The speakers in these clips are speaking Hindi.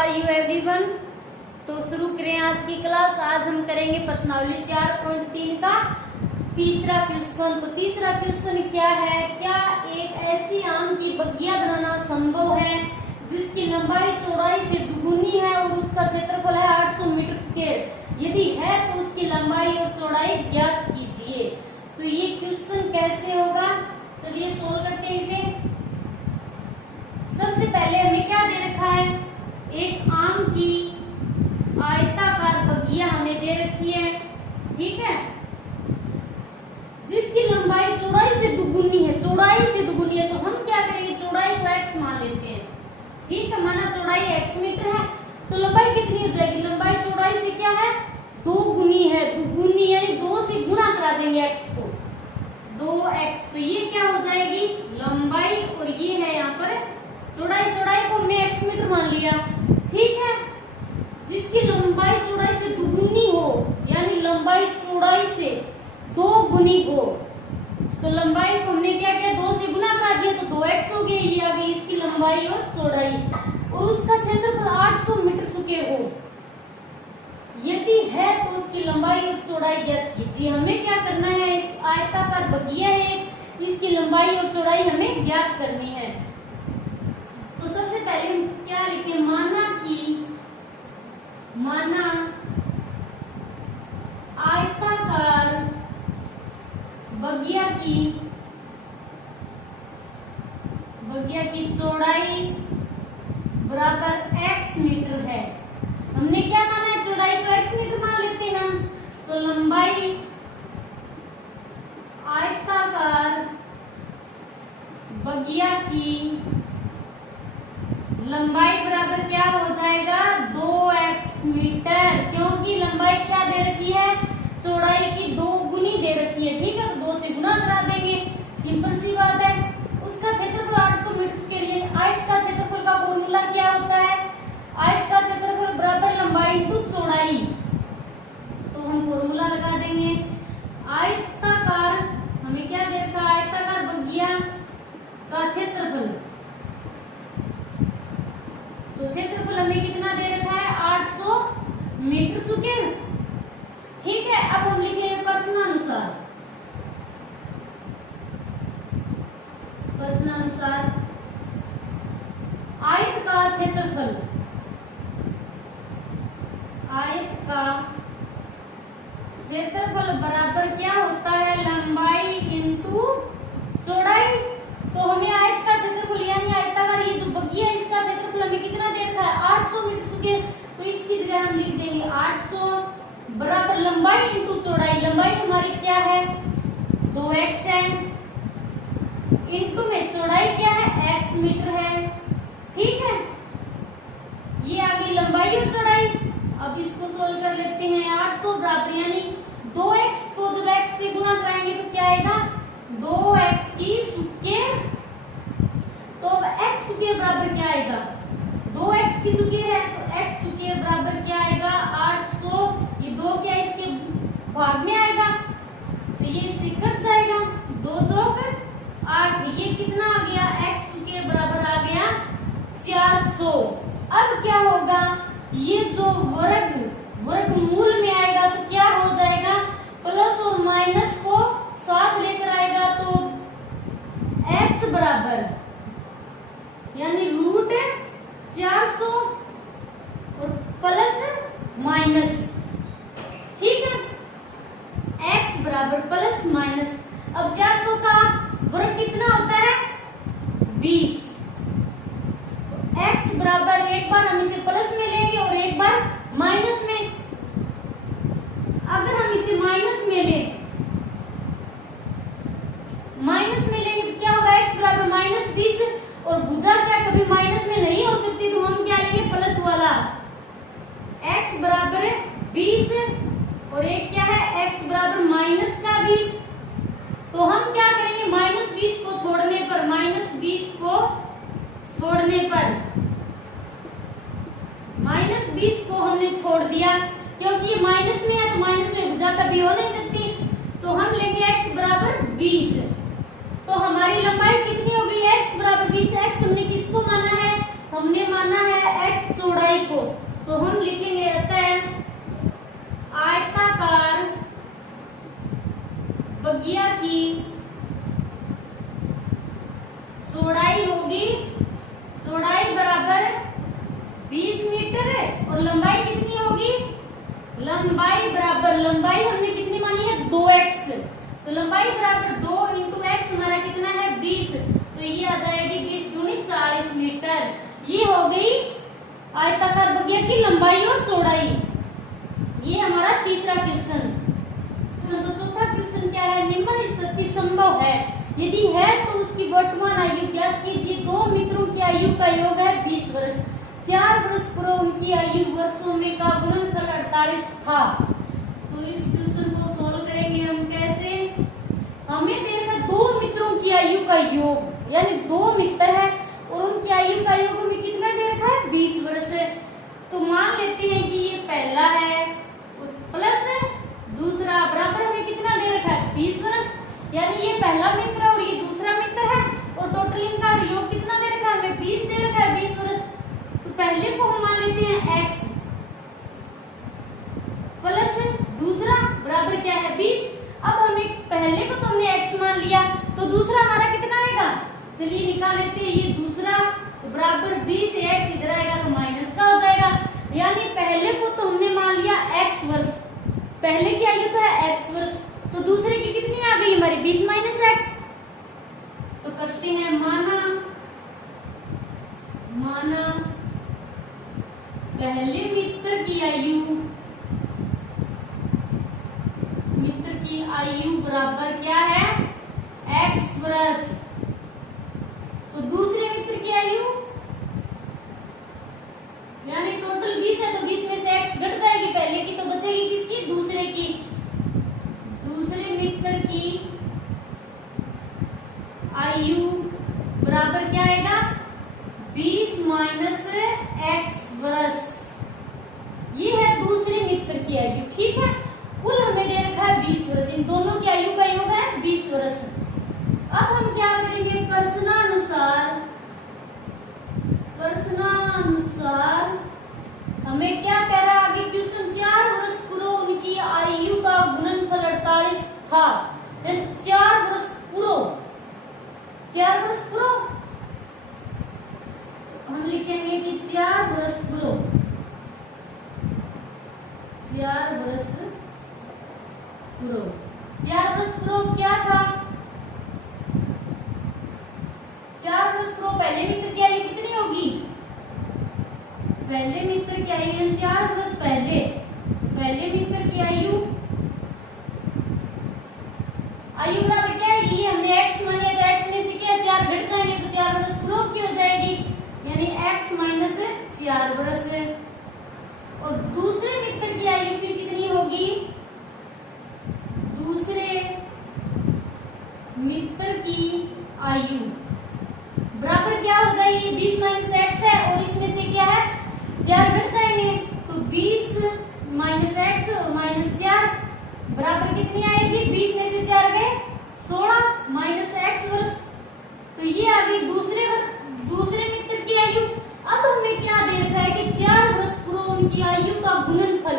Are you everyone. तो शुरू करें आज की क्लास। आज हम करेंगे प्रश्नावली 4.3 का तीसरा क्वेश्चन। तो तीसरा क्वेश्चन क्या है, क्या एक ऐसी आम की बगिया बनाना संभव है जिसकी लंबाई चौड़ाई से दुगुनी है और उसका क्षेत्रफल है 800 मीटर स्क्वायर? यदि है तो उसकी लंबाई और चौड़ाई ज्ञात कीजिए। तो ये क्वेश्चन कैसे होगा, चलिए सोल्व करते हैं इसे। सबसे पहले हमें क्या दे रखा है, एक आम की आयताकार बगिया हमें दे रखी है, ठीक है, जिसकी लंबाई चौड़ाई से दुगुनी है। चौड़ाई से दुगुनी है तो हम क्या करेंगे, चौड़ाई को x मान लेते हैं, ठीक है। माना चौड़ाई x मीटर है तो लंबाई कितनी हो जाएगी, लंबाई चौड़ाई से क्या है, 2 गुनी है। दुगुनी यानी 2 से गुणा करा देंगे x को, 2x। तो ये क्या हो जाएगी लंबाई, और ये है यहाँ पर चौड़ाई। चौड़ाई को हमने x मीटर मान लिया, ठीक है। जिसकी लंबाई चौड़ाई से दुगुनी हो यानी लंबाई चौड़ाई से 2 गुनी हो, तो लंबाई को हमने क्या किया, 2 से गुना करा दिया तो 2x हो गया। ये आ गई इसकी लंबाई और चौड़ाई, और उसका क्षेत्रफल 800 मीटर स्क्वायर हो। यदि है तो उसकी लंबाई और चौड़ाई ज्ञात कीजिए। हमें क्या करना है, इस आयताकार बगिया है, इसकी लंबाई और चौड़ाई हमें ज्ञात करनी है। तो सबसे पहले हम क्या लिखें, माना आयताकार बगिया की चौड़ाई बराबर x मीटर है। हमने क्या माना है, चौड़ाई को x मीटर मान लेते हैं हम। तो लंबाई आयताकार बगिया की लंबाई बराबर क्या हो जाएगा, 2x मीटर, क्योंकि लंबाई क्या दे रखी है, चौड़ाई की 2 गुनी दे रखी है, ठीक है। तो 2 से गुना करा देंगे, सिंपल सी बात है। उसका क्षेत्रफल 800 मीटर स्क्वायर, यानी आयत का क्षेत्रफल का फॉर्मूला क्या होता है, आयत का क्षेत्रफल बराबर लंबाई इंटू चौड़ाई। तो हम फॉर्मूला लगा देंगे, आयताकार हमें क्या दे रखा है, आयताकार बगिया का क्षेत्रफल, तो क्षेत्रफल हमें कितना दे रखा है, 800 मीटर स्क्वायर, ठीक है। अब हम लिखेंगे प्रश्नानुसार आयत का क्षेत्रफल बराबर क्या होता है, लंबाई इंटू चौड़ाई। तो हमें आयत का क्षेत्रफल यानी आयताकार ये जो बगिया है इसका क्षेत्रफल हमें कितना दे रखा है, 800 मीटर स्क्वायर। तो इसकी जगह हम लिख देंगे 800 बराबर लंबाई इंटू चौड़ाई। लंबाई हमारी क्या है, 2x है, इंटू में चौड़ाई क्या है, x मीटर है, ठीक है। ये आ गई लंबाई और चौड़ाई। अब इसको सोल्व कर लेते हैं। 800 बराबर यानी 2x को जब x से गुणा कराएंगे तो क्या आएगा, 2x की स्क्वायर। तो अब x स्क्वायर बराबर क्या आएगा, 2x की स्क्वायर है तो x स्क्वायर बराबर क्या आएगा, 800। ये 2 क्या इसके भाग में आएगा तो ये इससे कट जाएगा, 2 चौक 8। ये कितना आ गया, x स्क्वायर बराबर आ गया 400। अब क्या होगा, ये जो वर्गमूल में आएगा तो क्या हो जाएगा, प्लस और माइनस को साथ लेकर आएगा तो x बराबर यानी रूट 400 और प्लस माइनस, ठीक है, x बराबर प्लस माइनस। अब 400 का वर्ग कितना होता है, 20। तो x बराबर एक बार हम इसे प्लस में लेंगे और एक बार माइनस में। अगर हम इसे माइनस में लेंगे तो क्या होगा, x बराबर -20, और भुजा क्या कभी माइनस में नहीं हो सकती, तो हम क्या लेंगे, प्लस वाला। x बराबर 20 और एक क्या है, x बराबर -20। तो हम क्या करेंगे, -20 को छोड़ने पर, -20 को हमने छोड़ दिया, क्योंकि ये माइनस में है तो माइनस में भुजा कभी हो नहीं सकती। तो हम लेंगे x बराबर 20। तो हमारी लंबाई कितनी हो गई, x बराबर 20। x हमने किसको माना है, हमने माना है x चौड़ाई को, तो हम लिखेंगे अतः आयताकार बगिया की चौड़ाई होगी, चौड़ाई बराबर 20 मीटर है, और लंबाई कितनी होगी, लंबाई बराबर, लंबाई हमने कितनी मानी है 2x, तो लंबाई बराबर 2 × x हमारा कितना है 20, तो ये आ जाएगी 20 × 40 मीटर। ये हो गई आयताकार बगिया की लंबाई और चौड़ाई। ये हमारा तीसरा क्वेश्चन। तो चौथा क्वेश्चन क्या है, निम्न स्थिति संभव है, यदि है तो उसकी वर्तमान आयु ज्ञात कीजिए। दो मित्रों की आयु का योग है 20 वर्ष, 4 वर्ष पूर्व उनकी आयु वर्षों में का गुणनफल 48 था। तो इस क्वेश्चन को सोल्व करेंगे हम कैसे, हमें दे रखा दो मित्रों की आयु का योग, यानी दो मित्र है और उनकी आयु का योग हमें कितना दे रखा है 20 वर्ष है। तो मान लेते हैं कि ये पहला है प्लस दूसरा बराबर हमें कितना दे रखा है 20 वर्ष, यानी ये पहला मित्र और ये दूसरा मित्र है, और टोटल इनका योग कितना दे रखा है हमें 20 दे रखा है 20 वर्ष। तो पहले को हम मान लेते हैं x प्लस दूसरा बराबर क्या है 20। अब हमें पहले को तो हमने x मान लिया, तो दूसरा हमारा कितना आएगा, चलिए निकाल लेते हैं। ये दूसरा बराबर 20 x इधर आएगा तो माइनस का हो जाएगा, यानी पहले को तो हमने मान लिया x वर्ष, पहले की आयु तो है x वर्ष, तो दूसरे की कितनी आ गई हमारी 20 - x। तो करते हैं माना पहले मित्र की आयु बराबर क्या है x वर्ष, तो दूसरे मित्र की आयु यानी टोटल 20 है, तो 20 में से x घट जाएगी, पहले की तो बचेगी किसकी, दूसरे की। दूसरे मित्र की आयु बराबर क्या आएगा 20 - x वर्ष, ये है दूसरे मित्र की आयु। ठीक है, कुल हमें दे रखा है 20 वर्ष, इन दोनों की आयु का योग है 20 वर्ष। अब हम क्या करेंगे, प्रश्नानुसार हमें क्या कह रहा है आगे क्वेश्चन, 4 वर्ष पूर्व उनकी आयु का गुणनफल 48 था, 4 वर्ष पूर्व, 4 वर्ष पूर्व हम लिखेंगे कि 4 वर्ष पूर्व, 4 वर्ष पूर्व, 4 वर्ष पूर्व क्या था, 4 वर्ष पूर्व पहले मित्र की आयु कितनी होगी, पहले मित्र की आयु 4 वर्ष पहले, पहले मित्र की आयु बराबर क्या है, ये हमने x मानी है तो x में से क्या 4 घट जाएंगे तो 4 वर्ष पूर्व की हो जाएगी, यानी x - 4 वर्ष। और दूसरे मित्र की आयु फिर कितनी होगी, दूसरे मित्र की आयु बराबर क्या हो जाएगी 20 - x है, और इसमें से क्या है 4 घट जाएंगे, तो 20 - x और -4 बराबर कितनी आएगी, 20 में से 4 गए 16 - x वर्ष। तो ये आ गई दूसरे मित्र की आयु। अब हमें क्या दे रखा है कि 4 वर्ष पूर्व उनकी आयु का गुणनफल,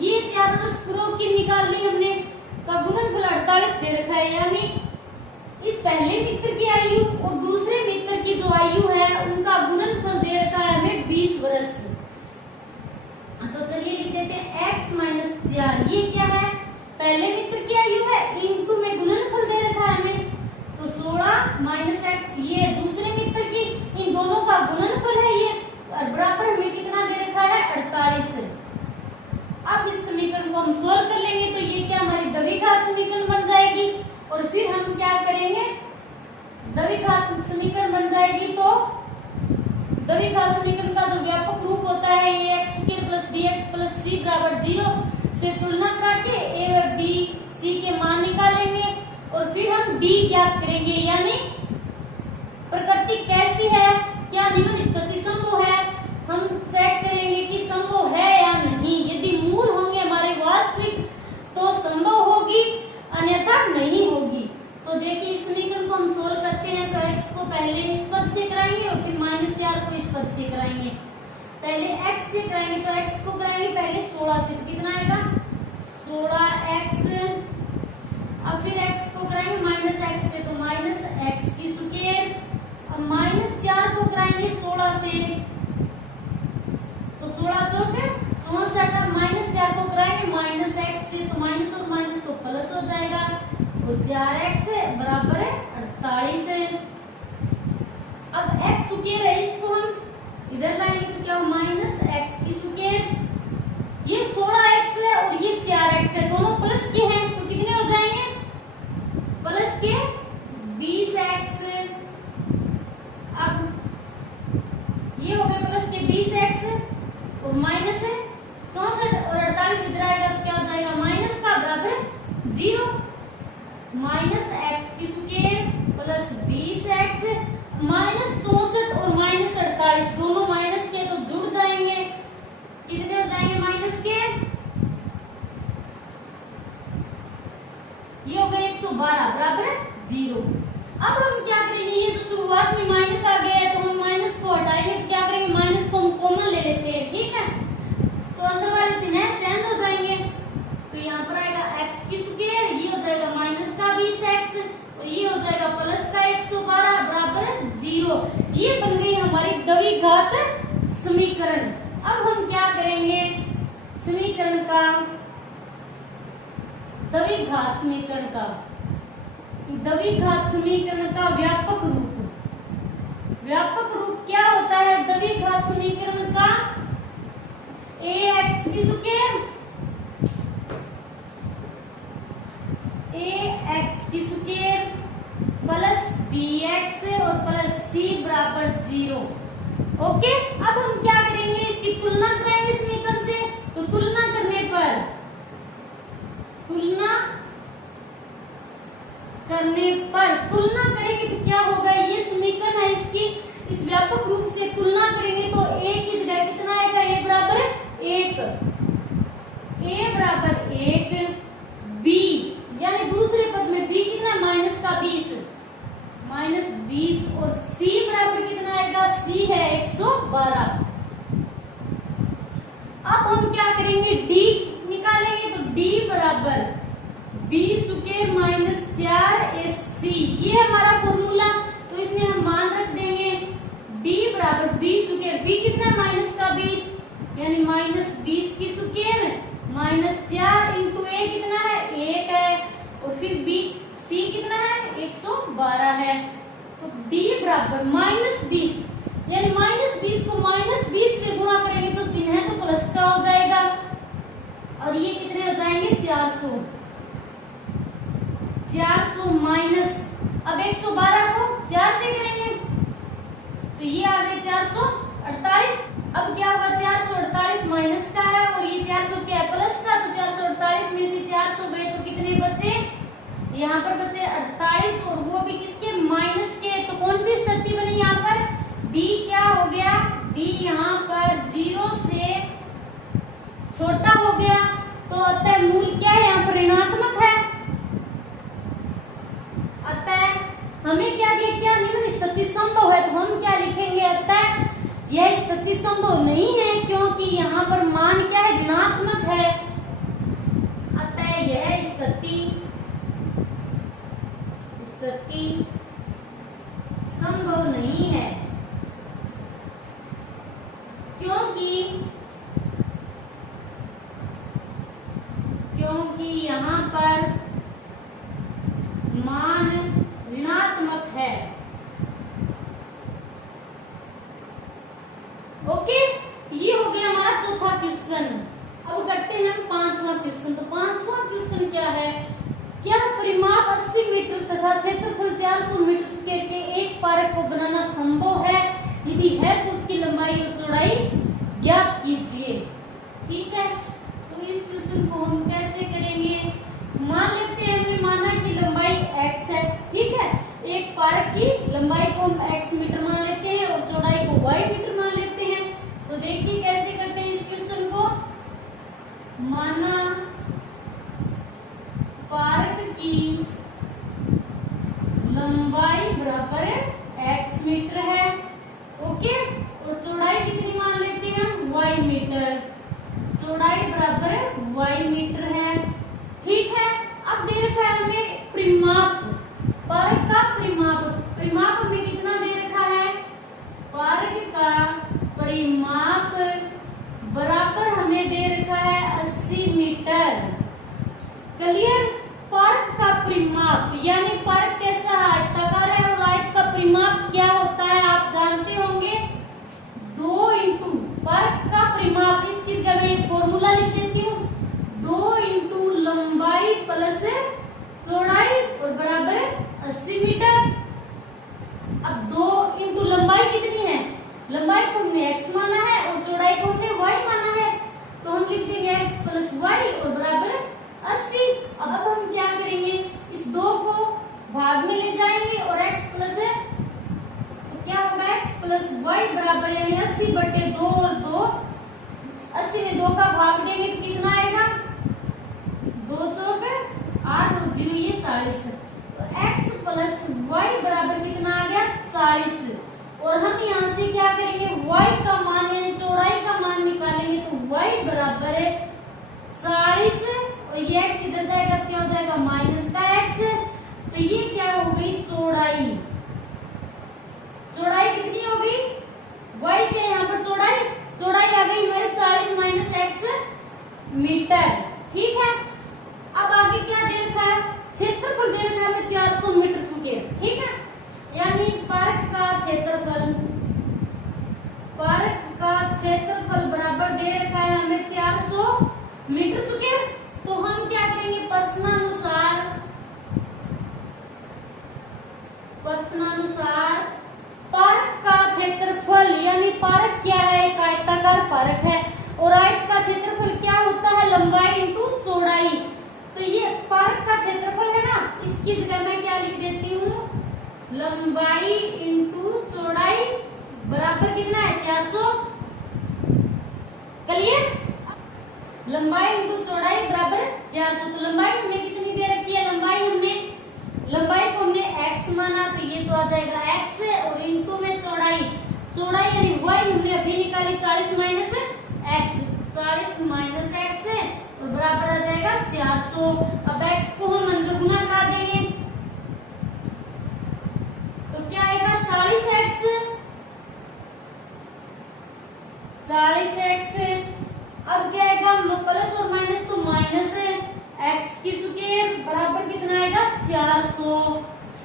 ये 4 वर्ष पूर्व की निकाल ली हमने, का गुणनफल 48 दे रखा है, यानी इस पहले मित्र की आयु और दूसरे मित्र की जो आयु है उनका गुणनफल दे रखा है हमें 20 वर्ष। तो चलिए लिख देते हैं x - 4, ये क्या है, पहले मित्र की आयु है, इनटू में गुणनफल दे रखा है हमें, तो 16 - x, ये दूसरे मित्र की, इन दोनों का गुणनफल है ये, और बराबर हमें कितना दे रखा है 48। अब इस समीकरण को हम सोल्व कर लेंगे, तो ये क्या हमारी द्विघात समीकरण बन जाएगी, और फिर हम क्या करेंगे, द्विघात समीकरण बन जाएगी, तो द्विघात समीकरण का जो व्यापक रूप होता है ये x² + bx + c = 0 से तुलना करके a व b c के मान निकालेंगे, और फिर हम d ज्ञात करेंगे, यानी प्रकृति कैसी है, क्या निम्न स्थिति संभव है, हम चेक करेंगे कि संभव है या नहीं। यदि मूल होंगे हमारे वास्तविक तो संभव होगी, अन्यथा नहीं होगी। तो देखिए इस समीकरण को हम सोल्व करते हैं, तो x को पहले इस पद से कराएंगे और फिर -4 को इस पद से कराएंगे। x से कराएंगे तो x को कराएंगे पहले 16 से, तो कितना आएगा 16x। अब फिर x को कराएंगे -x से, तो -x की स्क्वायर। अब -4 को कराएंगे 16 से, तो 16 चौक 64। अब -4 को कराएंगे -x से, तो माइनस और माइनस तो प्लस हो जाएगा, और 4x बराबर 48 है। अब x स्क्वायर है, इसको हम इधर लाएंगे तो क्या हो -x की स्क्वायर। ये 16x है और ये 4x है, दोनों प्लस के हैं, तो कितने हो जाएंगे प्लस के 20x। अब ये हो गए प्लस के 20x और माइनस है 64 और 48 इधर आएगा तो क्या हो जाएगा माइनस का बराबर 0। -x की स्क्वायर प्लस 20x -64 और -48 दोनों माइनस के तो जुड़ जाएंगे, कितने हो जाएंगे माइनस के, ये हो गए 112 बराबर 0। अब हम क्या करेंगे, ये जो शुरुआत में माइनस आ गया है तो हम माइनस को हटाएंगे, तो क्या करेंगे माइनस को हम कॉमन ले लेते हैं, ठीक है। तो अंदर वाले चिन्ह चेंज हो जाएंगे, तो यहाँ पर आएगा x की स्क्वायर, ये हो जाएगा माइनस का 20x और ये हो जाएगा प्लस का 112 बराबर 0। ये बन गई हमारी द्विघात समीकरण। अब हम क्या करेंगे, समीकरण का द्विघात समीकरण का व्यापक रूप क्या होता है द्विघात समीकरण का, ax की स्क्वायर प्लस bx और प्लस c बराबर 0। ओके, अब हम क्या करेंगे, इसकी तुलना करेंगे समीकरण से, तो तुलना करेंगे तो क्या होगा, ये समीकरण है इसकी, इस व्यापक रूप से तुलना करेंगे तो a की जगह कितना आएगा, a बराबर 1, b यानी दूसरे पद में b कितना माइनस का 20 और c बराबर कितना आएगा, c है 112। अब हम क्या करेंगे, d निकालेंगे, तो d बराबर b स्क्वायर माइनस 4ac, ये है हमारा फॉर्मूला। तो इसमें हम मान रख देंगे d बराबर b स्क्वायर, b कितना माइनस का 20 यानी -20 की स्क्वायर -4 इंटू a कितना है 1 है, और फिर b c कितना है 112 है। तो d बराबर -20 यानी -20 को -20 से गुणा करेंगे तो चिन्ह है तो प्लस का हो जाएगा, और ये कितने हो जाएंगे 400 माइनस, अब 112 को 4 से करेंगे तो ये आ गए 448। अब क्या होगा 448 माइनस का है और ये 400 क्या है प्लस का, तो 448 में से 400 गए तो कितने बचे, यहाँ पर बचे 48 और वो भी किसके माइनस के। तो कौन सी स्थिति बनी यहाँ पर, d क्या हो गया, d यहाँ पर 0 से छोटा हो गया, तो अतः मूल क्या है यहाँ पर ऋणात्मक है। अतः हमें क्या दिया, क्या निम्न स्थिति संभव है, तो हम क्या लिखेंगे, अतः यह स्थिति संभव नहीं है क्योंकि यहाँ पर मान क्या है ऋणात्मक है। अतः यह स्थिति संभव नहीं है क्योंकि यहाँ पर मान ऋणात्मक है। ओके, ये हो गया हमारा चौथा क्वेश्चन। अब करते हैं हम पांचवा क्वेश्चन। तो पांचवा क्वेश्चन क्या है, क्या परिमाप 80 मीटर तथा क्षेत्रफल 400 मीटर स्क्वायर के एक पार्क को बनाना संभव है, यदि है तो उसकी लंबाई और चौड़ाई ज्ञात कीजिए। ठीक है, तो इस क्वेश्चन को हम कैसे करेंगे, मान लेते हैं हमने माना कि लंबाई x है। ठीक है, एक पार्क की लंबाई को हम x मीटर मान लेते हैं और चौड़ाई को y मीटर मान लेते हैं। तो देखिए कैसे करते हैं इस क्वेश्चन को। माना पार्क की लंबाई बराबर x मीटर है, ओके, और चौड़ाई कितनी मान ले y मीटर है। ठीक है, अब दे रखा है हमें परिमाप, परक का परिमाप। परिमाप हमें कितना दे रखा है, परक का परिमाप बराबर हमें दे रखा है 80 मीटर। क्लियर, परक का परिमाप यानी परक कैसा आयताकार है और आयत का परिमाप क्या होता है आप जानते होंगे, 2 इंटू परक का परिमाप, इसकी जगह मैं फॉर्मूला लिख देती हूँ, 2 इंटू लंबाई प्लस चौड़ाई और बराबर 80 मीटर। अब 2 इंटू लंबाई कितनी है, लंबाई को हमने x माना है और चौड़ाई को हमने y माना है, तो हम लिख देंगे x प्लस वाई और बराबर 80। अब हम क्या करेंगे, इस 2 को भाग में ले जाएंगे और x प्लस है तो क्या होगा, x प्लस वाई बराबर यानी 80/2 और 2, 80 में 2 का भाग देंगे तो कितना आएगा, 2 चौक 8 और 0 ये 40। तो x प्लस वाई बराबर कितना आ गया, 40। और हम यहाँ से क्या करेंगे, y का मान यानी चौड़ाई का मान निकालेंगे तो y बराबर है 40 और ये x इधर जाएगा तो क्या हो जाएगा, माइनस का x। तो ये क्या हो गई, चौड़ाई, चौड़ाई कितनी हो गई, y के यहाँ पर चौड़ाई, चौड़ाई आ गई हमारी 40 माइनस x मीटर। ठीक है, अब आगे क्या दे रखा है, क्षेत्रफल दे रखा है हमें 400 मीटर स्क्वायर। ठीक है, यानी परक का क्षेत्रफल, परक का क्षेत्रफल बराबर दे रखा है हमें 400 मीटर स्क्वायर। तो हम क्या करेंगे, प्रश्नानुसार परक का क्षेत्रफल यानी परक क्या है, एक आयताकार परक है और आयत का क्षेत्रफल क्या होता है, लंबाई इंटू चौड़ाई। तो ये परक का क्षेत्रफल है ना, इसकी जगह मैं क्या लिख देती हूँ, लंबाई इंटू चौड़ाई बराबर कितना है, 400। क्लियर, लंबाई इंटू चौड़ाई बराबर 400। तो लंबाई हमने कितनी दे रखी है, लंबाई को हमने x माना तो ये तो आ जाएगा x और इंटू में चौड़ाई, चौड़ाई यानी y हमने अभी निकाली 40 माइनस x, 40 माइनस x है और बराबर आ जाएगा 400। अब x को हम अंदर गुना कर देंगे तो क्या आएगा, 40x, 40x। अब क्या आएगा, प्लस और माइनस तो माइनस है, x की स्क्वायर बराबर कितना आएगा, 400।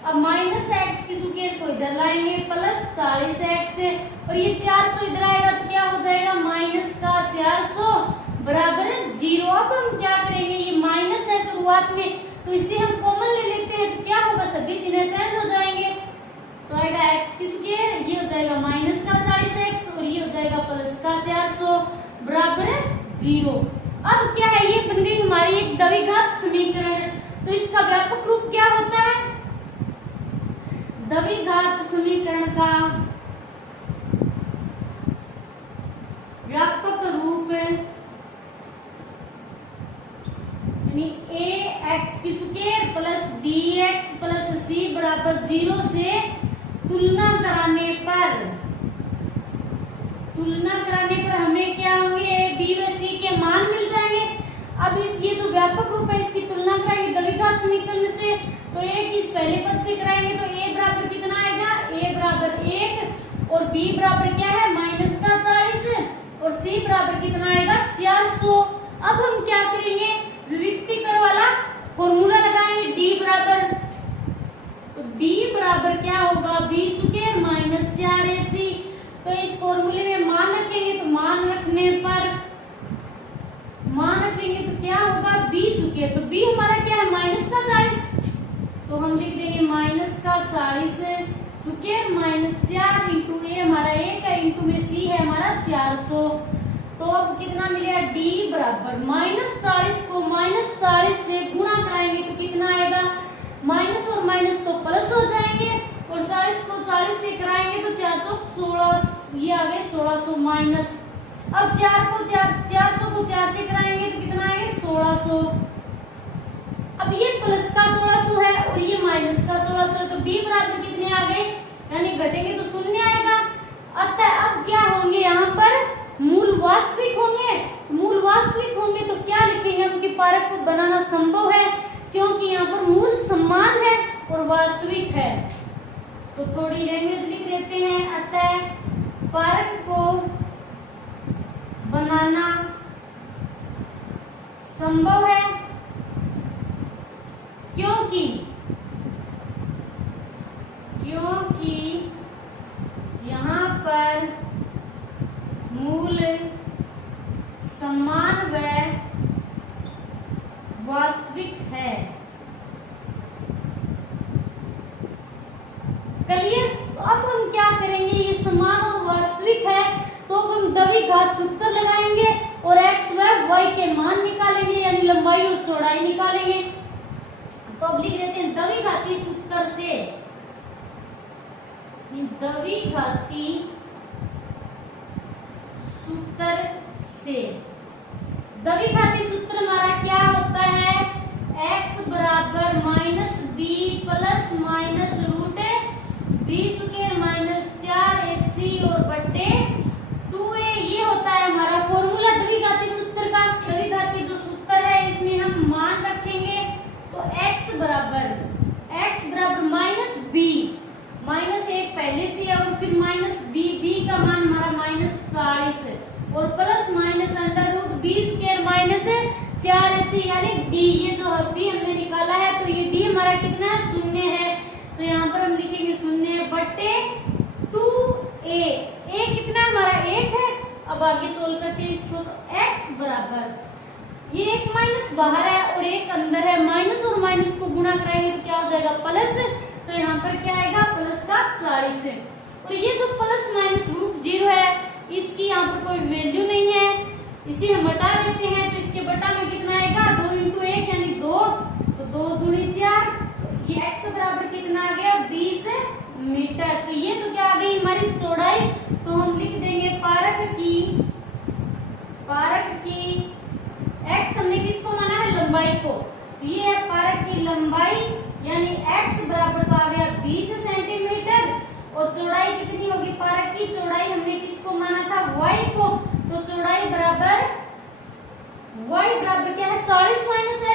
अब माइनस x की स्क्वायर को इधर लाएंगे प्लस 40x और ये 400 इधर आएगा तो क्या हो जाएगा, माइनस का 400 बराबर 0। अब हम क्या करेंगे, ये माइनस है शुरुआत में तो इसे हम कॉमन ले लेते हैं तो क्या होगा, सभी चिन्ह चेंज हो जाएंगे। तो आएगा x की स्क्वायर, ये हो जाएगा माइनस का 40x और ये हो जाएगा प्लस का 400 बराबर 0। अब क्या है, ये बन गई हमारी एक द्विघात समीकरण। तो इसका व्यापक रूप क्या होता है, द्विघात समीकरण का व्यापक रूप यानी ax की square plus bx plus c बराबर 0 से तुलना कराने पर हमें क्या होंगे, b व c के मान मिल जाएंगे। अब इस ये जो व्यापक रूप है इसकी तुलना कराएंगे द्विघात समीकरण से, तो a की इस पहले पद से कराएंगे तो a बराबर कितना आएगा, a बराबर 1 और b बराबर क्या है, माइनस का 40 और c बराबर कितना आएगा, 400। अब हम क्या करेंगे, विविक्तीकरण वाला फॉर्मूला लगाएंगे, d बराबर, तो d बराबर क्या होगा, b स्क्वायर माइनस 4ac। तो इस फॉर्मूले में मान रखेंगे तो मान रखेंगे तो क्या होगा, b स्क्वायर, तो b हमारा क्या है, माइनस का 40, तो हम लिख देंगे माइनस का 40 स्क्वायर माइनस 4 इंटू ए हमारा 1 है इंटू में c है हमारा 400। तो अब कितना मिलेगा, d बराबर माइनस 40 को माइनस 40 से गुणा कराएंगे तो कितना आएगा, माइनस और माइनस तो प्लस हो जाएंगे और 40 को 40 से कराएंगे तो 4 तो 16, ये आ गए 1600 माइनस। अब 400 को 4 से कराएंगे तो कितना आएगा, 1600। अब ये प्लस का 1600 है और ये माइनस का 1600 है तो b बराबर कितने आ गए, यानी घटेंगे तो शून्य आएगा। अतः अब क्या होंगे, यहाँ पर मूल वास्तविक होंगे तो क्या लिखेंगे, और वास्तविक है। तो थोड़ी लैंग्वेज लिख देते हैं। अतः कारक को बनाना संभव है क्योंकि यहाँ पर मूल समान व वास्तविक है। क्लियर? तो अब हम क्या करेंगे, ये समान और वास्तविक है तो हम द्विघात सूत्र लगाएंगे और x व y के मान निकालेंगे, यानी लंबाई और चौड़ाई निकालेंगे। तो अब लिख देते हैं द्विघाती सूत्र से, द्विघाती सूत्र से। द्विघाती सूत्र हमारा क्या होता है, x बराबर minus b plus minus root b square minus 4ac और बट्टे 2a, ये होता है हमारा फॉर्मूला द्विघाती सूत्र का। द्विघाती जो सूत्र है इसमें हम मान रखेंगे तो x बराबर माइनस बी, माइनस एक पहले से और फिर माइनस बी का मान हमारा माइनस 40 और plus minus under root b square minus 4ac, यानी डी, ये जो बी हमने निकाला है तो ये डी हमारा कितना है, 0 है। तो यहाँ पर हम लिखेंगे 0 बट्टे 2a, a कितना हमारा 1 है। अब आगे सोल्व करते हैं इसको। तो x बराबर ये एक माइनस बाहर है और एक अंदर है, माइनस और माइनस को गुणा कराएंगे तो क्या हो जाएगा, प्लस। तो यहाँ पर क्या आएगा, प्लस का 40 है। और ये जो प्लस माइनस रूट 0 है इसकी यहाँ पर कोई वैल्यू नहीं है, इसे हम हटा देते हैं। तो इसके बटा में कितना आएगा, 2 × 1 यानी 2, तो 2 दूनी 4। ये x बराबर कितना आ गया, 20 मीटर। तो ये तो क्या आ गई हमारी चौड़ाई। तो हम लिख देंगे पारक की x, हमने किसको माना है, लंबाई को। तो ये है पारक की लंबाई, यानी x बराबर तो आ गया 20 सेंटीमीटर और चौड़ाई कितनी होगी, पारक की चौड़ाई हमने किसको माना था, y को। तो चौड़ाई बराबर y बराबर क्या है, 40 माइनस